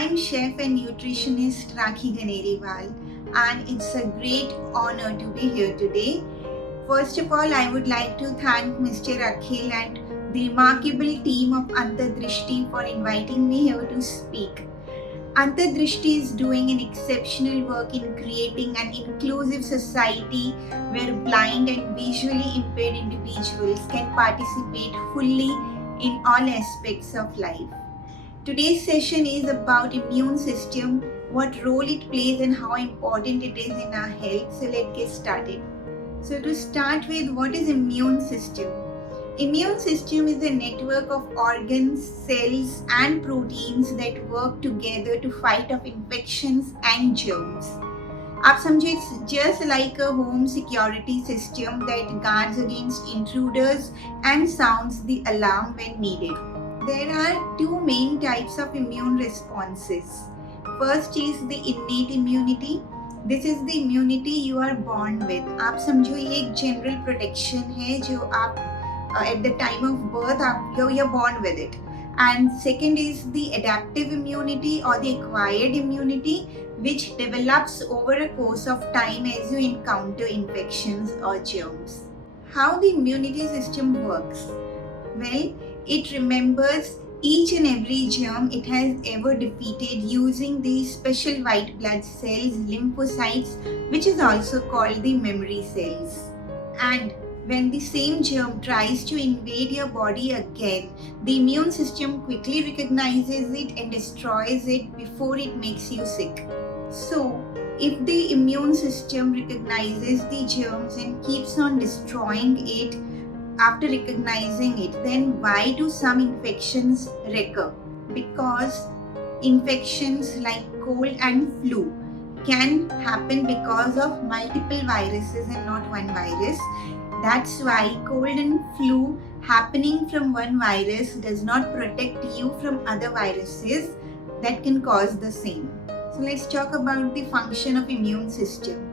I'm chef and nutritionist Rakhi Ganeriwal, and it's a great honor to be here today. First of all, I would like to thank Mr. Akhil and the remarkable team of Antardrishti for inviting me here to speak. Antardrishti is doing an exceptional work in creating an inclusive society where blind and visually impaired individuals can participate fully in all aspects of life. Today's session is about immune system, what role it plays and how important it is in our health. So let's get started. So to start with, what is immune system? Immune system is a network of organs, cells and proteins that work together to fight off infections and germs. आप समझे, it's just like a home security system that guards against intruders and sounds the alarm when needed. There are two main types of immune responses. First is the innate immunity. This is the immunity you are born with. आप समझो ये एक general protection है जो आप at the time of birth you're born with it. And second is the adaptive immunity or the acquired immunity, which develops over a course of time as you encounter infections or germs. How the immunity system works? Well, it remembers each and every germ it has ever defeated using these special white blood cells, lymphocytes, which is also called the memory cells. And when the same germ tries to invade your body again, the immune system quickly recognizes it and destroys it before it makes you sick. So, if the immune system recognizes the germs and keeps on destroying it after recognizing it, then why do some infections recur? Because infections like cold and flu can happen because of multiple viruses and not one virus. That's why cold and flu happening from one virus does not protect you from other viruses that can cause the same. So let's talk about the function of immune system.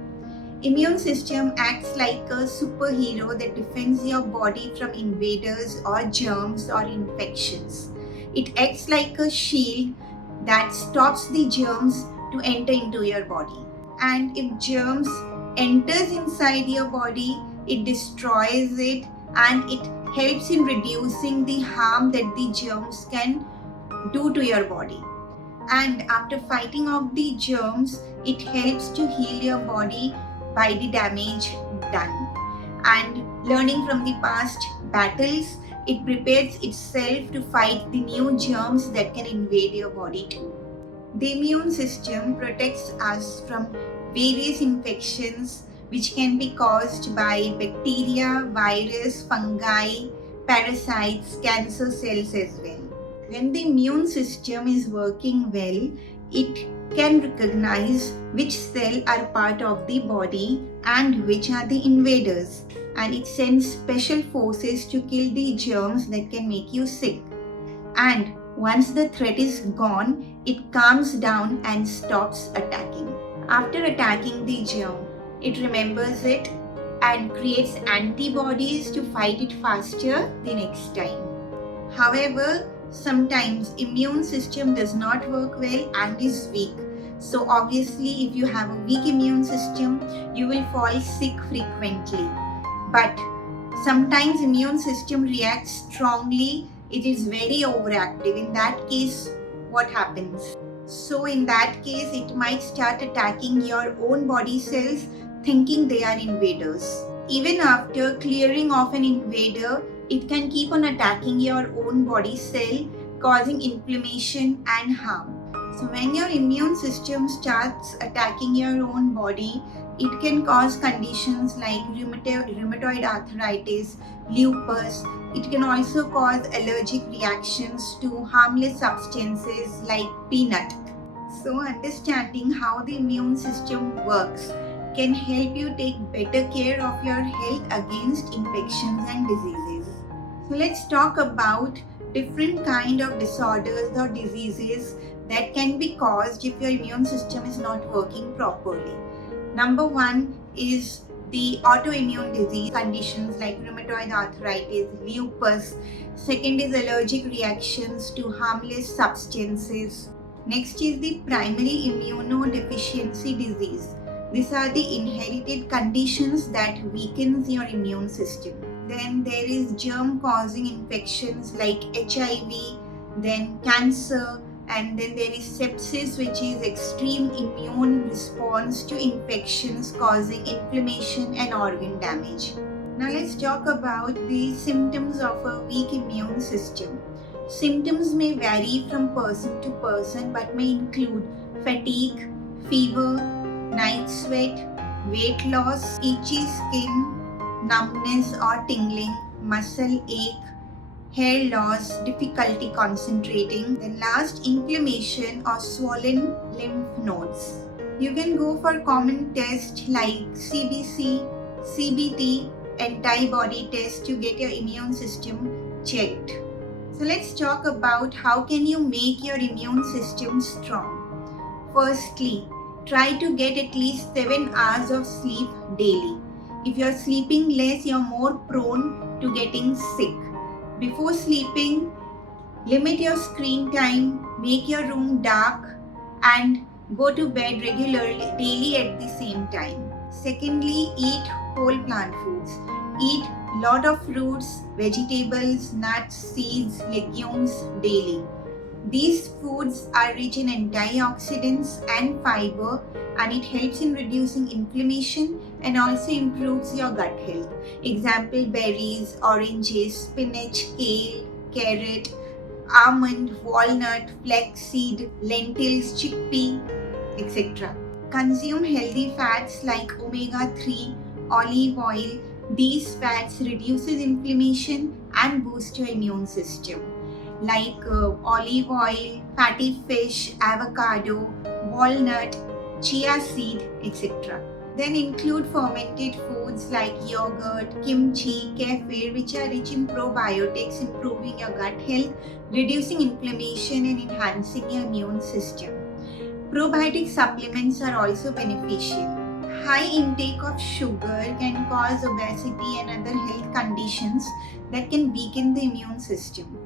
Immune system acts like a superhero that defends your body from invaders or germs or infections. It acts like a shield that stops the germs to enter into your body. And if germs enters inside your body, it destroys it and it helps in reducing the harm that the germs can do to your body. And after fighting off the germs, it helps to heal your body by the damage done. And learning from the past battles, it prepares itself to fight the new germs that can invade your body too. The immune system protects us from various infections which can be caused by bacteria, virus, fungi, parasites, cancer cells as well. When the immune system is working well, it can recognize which cells are part of the body and which are the invaders, and it sends special forces to kill the germs that can make you sick. And once the threat is gone, it calms down and stops attacking. After attacking the germ, it remembers it and creates antibodies to fight it faster the next time. However, sometimes immune system does not work well and is weak. So obviously if you have a weak immune system, you will fall sick frequently. But sometimes immune system reacts strongly, it is very overactive. In that case, what happens? So in that case, it might start attacking your own body cells thinking they are invaders. Even after clearing off an invader, it can keep on attacking your own body cell, causing inflammation and harm. So when your immune system starts attacking your own body, it can cause conditions like rheumatoid arthritis, lupus. It can also cause allergic reactions to harmless substances like peanut. So understanding how the immune system works can help you take better care of your health against infections and diseases. So let's talk about different kind of disorders or diseases that can be caused if your immune system is not working properly. Number one is the autoimmune disease conditions like rheumatoid arthritis, lupus. Second is allergic reactions to harmless substances. Next is the primary immunodeficiency disease. These are the inherited conditions that weakens your immune system. Then there is germ-causing infections like HIV, then cancer, and then there is sepsis, which is extreme immune response to infections causing inflammation and organ damage. Now let's talk about the symptoms of a weak immune system. Symptoms may vary from person to person but may include fatigue, fever, night sweat, weight loss, itchy skin, numbness or tingling, muscle ache, hair loss, difficulty concentrating, then last inflammation or swollen lymph nodes. You can go for common tests like CBC, CBT, antibody test to get your immune system checked. So let's talk about how can you make your immune system strong. Firstly, try to get at least 7 hours of sleep daily. If you're sleeping less, you're more prone to getting sick. Before sleeping, limit your screen time, make your room dark, and go to bed regularly daily at the same time. Secondly, eat whole plant foods. Eat lot of fruits, vegetables, nuts, seeds, legumes daily. These foods are rich in antioxidants and fiber, and it helps in reducing inflammation and also improves your gut health. Example, berries, oranges, spinach, kale, carrot, almond, walnut, flaxseed, lentils, chickpea, etc. Consume healthy fats like omega-3, olive oil. These fats reduces inflammation and boost your immune system, like olive oil, fatty fish, avocado, walnut, chia seed, etc. Then include fermented foods like yogurt, kimchi, kefir, which are rich in probiotics, improving your gut health, reducing inflammation and enhancing your immune system. Probiotic supplements are also beneficial. High intake of sugar can cause obesity and other health conditions that can weaken the immune system.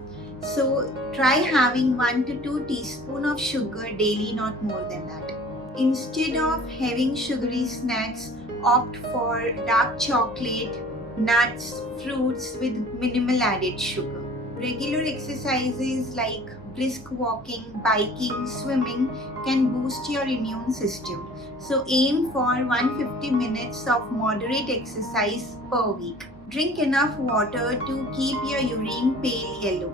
So try having 1 to 2 teaspoons of sugar daily, not more than that. Instead of having sugary snacks, opt for dark chocolate, nuts, fruits with minimal added sugar. Regular exercises like brisk walking, biking, swimming can boost your immune system. So aim for 150 minutes of moderate exercise per week. Drink enough water to keep your urine pale yellow.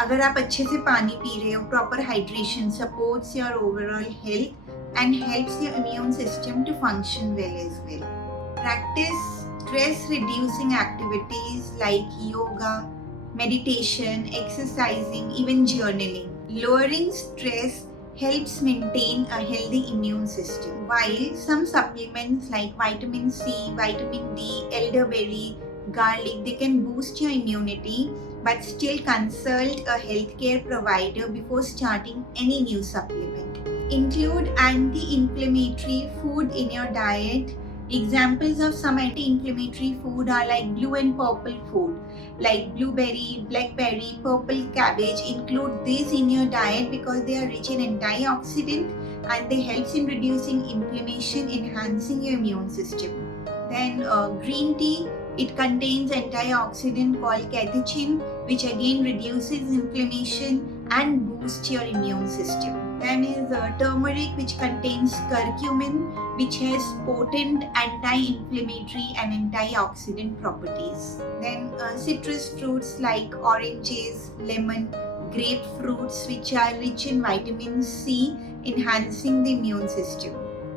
अगर आप अच्छे से पानी P रहे हो, proper hydration supports your overall health and helps your immune system to function well as well. Practice stress reducing activities like yoga, meditation, exercising, even journaling. Lowering stress helps maintain a healthy immune system. While some supplements like vitamin C, vitamin D, elderberry, garlic, they can boost your immunity, but still consult a healthcare provider before starting any new supplement. Include anti-inflammatory food in your diet. Examples of some anti-inflammatory food are like blue and purple food, like blueberry, blackberry, purple cabbage. Include these in your diet because they are rich in antioxidant and they help in reducing inflammation, enhancing your immune system. Then green tea, it contains antioxidant called catechin, which again reduces inflammation and boosts your immune system. Then is turmeric, which contains curcumin, which has potent anti-inflammatory and antioxidant properties. Then citrus fruits like oranges, lemon, grapefruits, which are rich in vitamin C, enhancing the immune system.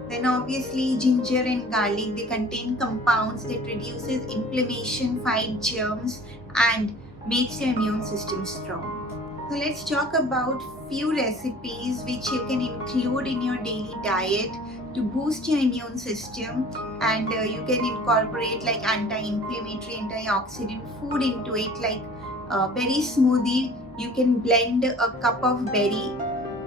Then obviously ginger and garlic, they contain compounds that reduces inflammation, fight germs and makes your immune system strong. So let's talk about few recipes which you can include in your daily diet to boost your immune system, and you can incorporate like anti-inflammatory, antioxidant food into it, like berry smoothie. You can blend a cup of berry,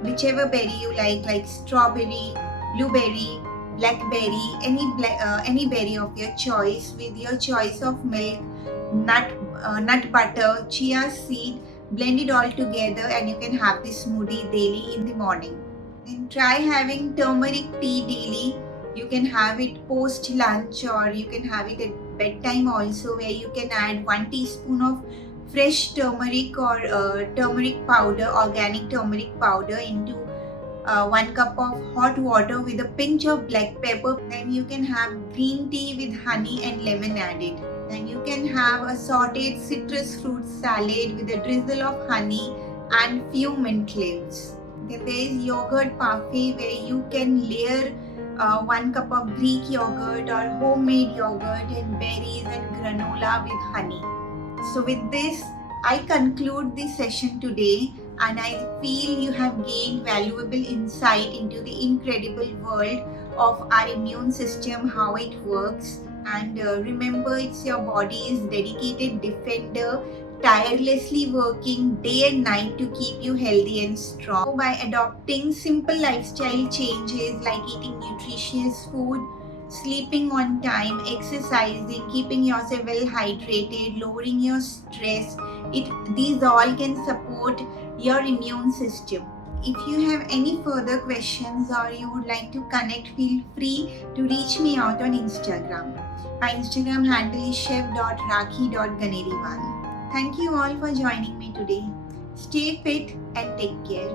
whichever berry you like strawberry, blueberry, blackberry, any berry of your choice, with your choice of milk, nut butter, chia seed, blend it all together and you can have this smoothie daily in the morning. Then try having turmeric tea daily. You can have it post lunch or you can have it at bedtime also, where you can add 1 teaspoon of fresh turmeric or turmeric powder, organic turmeric powder into 1 cup of hot water with a pinch of black pepper. Then you can have green tea with honey and lemon added. Then you can have a sauteed citrus fruit salad with a drizzle of honey and few mint leaves. Then there is yogurt parfait, where you can layer 1 cup of Greek yogurt or homemade yogurt and berries and granola with honey. So with this, I conclude the session today, and I feel you have gained valuable insight into the incredible world of our immune system, how it works. And remember, it's your body's dedicated defender, tirelessly working day and night to keep you healthy and strong. So by adopting simple lifestyle changes like eating nutritious food, sleeping on time, exercising, keeping yourself well hydrated, lowering your stress, these all can support your immune system. If you have any further questions or you would like to connect, feel free to reach me out on Instagram. My Instagram handle is chef.rakhi.ganeriwal. Thank you all for joining me today. Stay fit and take care.